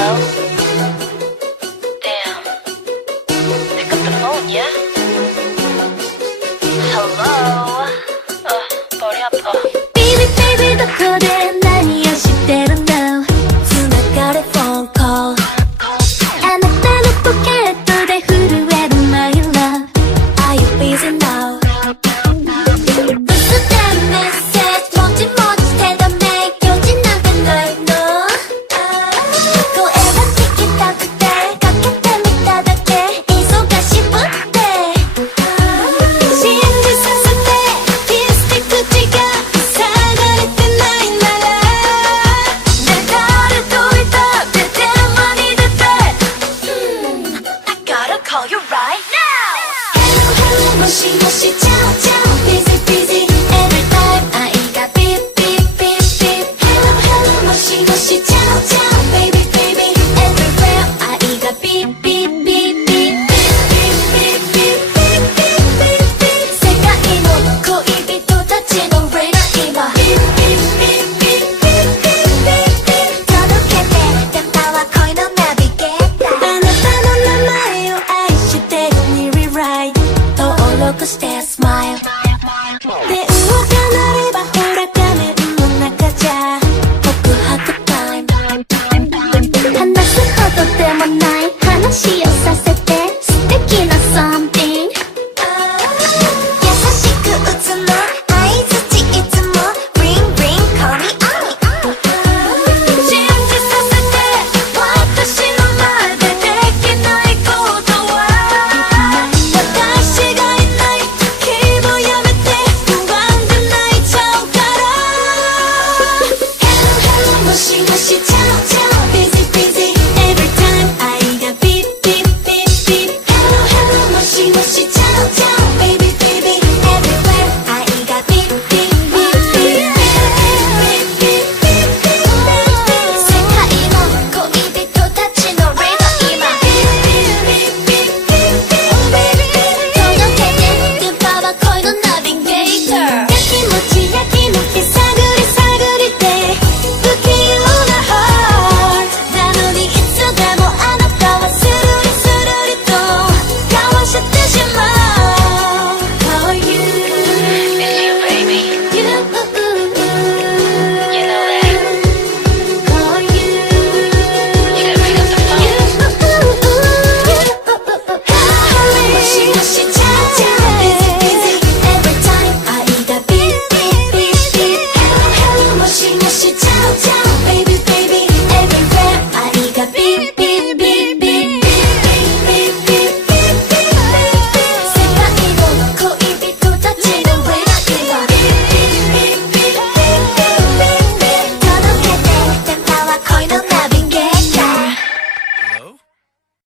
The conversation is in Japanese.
Hello? Damn. Pick up the phone, yeah? Hello? 머리 아파. Baby baby どこで何をしてるの繋がる phone call あなたのポケットで震える My love Are you busy now? 薄手のメッセージもちもち手だめ用事なんてないの声が聞きたくてかけてみただけ忙しぶって信じさせてキスで口が塞がれてないなら流れといた出てる間に出てI gotta call you right now Hello hello もしもしちゃうちゃう Busy busy every time 愛が beep beep beep beep Hello hello もしもしちゃうちゃう Baby baby everywhere 愛が beep beep beep beep beep beep beep beep beep beep 世界の恋人たちの radar 今 beep beep beep beep beep beep beep 届けて電波は恋のナビゲーターあなたの名前を愛してるに rewrite 登録して smile 電話が鳴ればほら画面の中じゃ告白タイム話すほどでもない話をさせて素敵な something 優しく打つの相づちいつも Ring ring call me on 信じさせて私の前でできないことは私がいない時をやめて不安で泣いちゃうから Hello hello もしもしちゃうちゃう